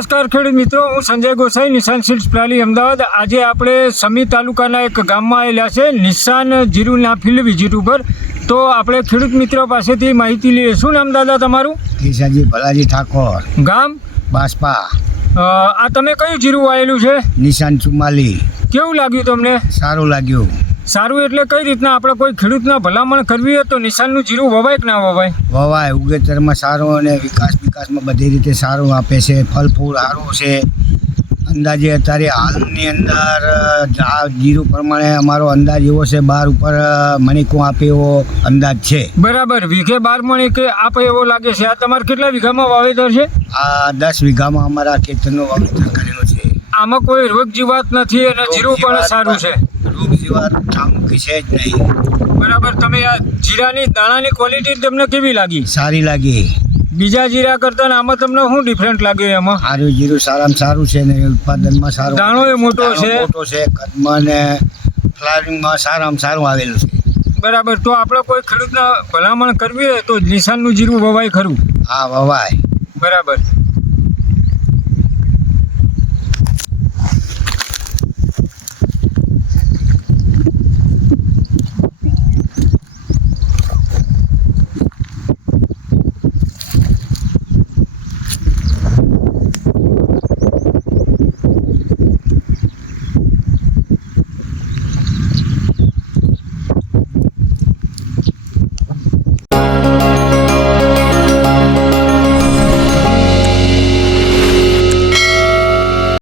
નમસ્કાર ખેડૂત મિત્રો હું સંજય ગોસાઈ નિશાન સિલ્સ પ્લાલી અમદાવાદ આજે આપણે સમી તાલુકાના એક ગામમાં આવેલા છે નિશાન જીરુના ફિલ્ડ વિઝિટ ઉપર તો આપણે ખેડૂત મિત્રો પાસેથી માહિતી લઈએ શું નામ દાદા તમારું કિશાનજી ભલાજી ઠાકોર ગામ બાસપા આ તમે કયું જીરું વાયેલું છે નિશાન ચુમાલી કેવું લાગ્યું તમને સારું લાગ્યું સારું એટલે કઈ રીતના આપણે કોઈ ખેડૂતના ભલામણ કરવી હોય તો નિશાનનું જીરું વવાય કે ના વવાય વવાય ઉગેતરમાં સારું અને વિકાસ વિકાસમાં બધી રીતે સારું આપે છે ફળ ફૂલ સારું છે અંદાજે અત્યારે હાલની અંદર આ જીરું પ્રમાણે અમારો અંદાજ એવો છે બાર ઉપર મણિકો આપે એવો અંદાજ છે બરાબર વીઘે બાર મણિકે આપે એવો લાગે છે આ તમારે કેટલા વીઘામાં વાવેતર છે આ દસ વીઘામાં અમારા ખેતરનો વાવેતર કરેલું છે આમાં કોઈ રોગ જીવાત નથી અને જીરું પણ સારું છે રોગ જીવાત છે જ નહીં બરાબર તમે આ જીરાની દાણાની ક્વોલિટી તમને કેવી લાગી સારી લાગી બીજા જીરા કરતા ને આમાં તમને શું ડિફરન્ટ લાગ્યો એમાં સારું જીરું સારામાં સારું છે ને ઉત્પાદનમાં સારું દાણો એ મોટો છે મોટો છે કદમાં ને ફ્લાવરિંગમાં સારામાં સારું આવેલું છે બરાબર તો આપણે કોઈ ખેડૂતના ભલામણ કરવી હોય તો નિશાનનું જીરું વવાય ખરું હા વવાય બરાબર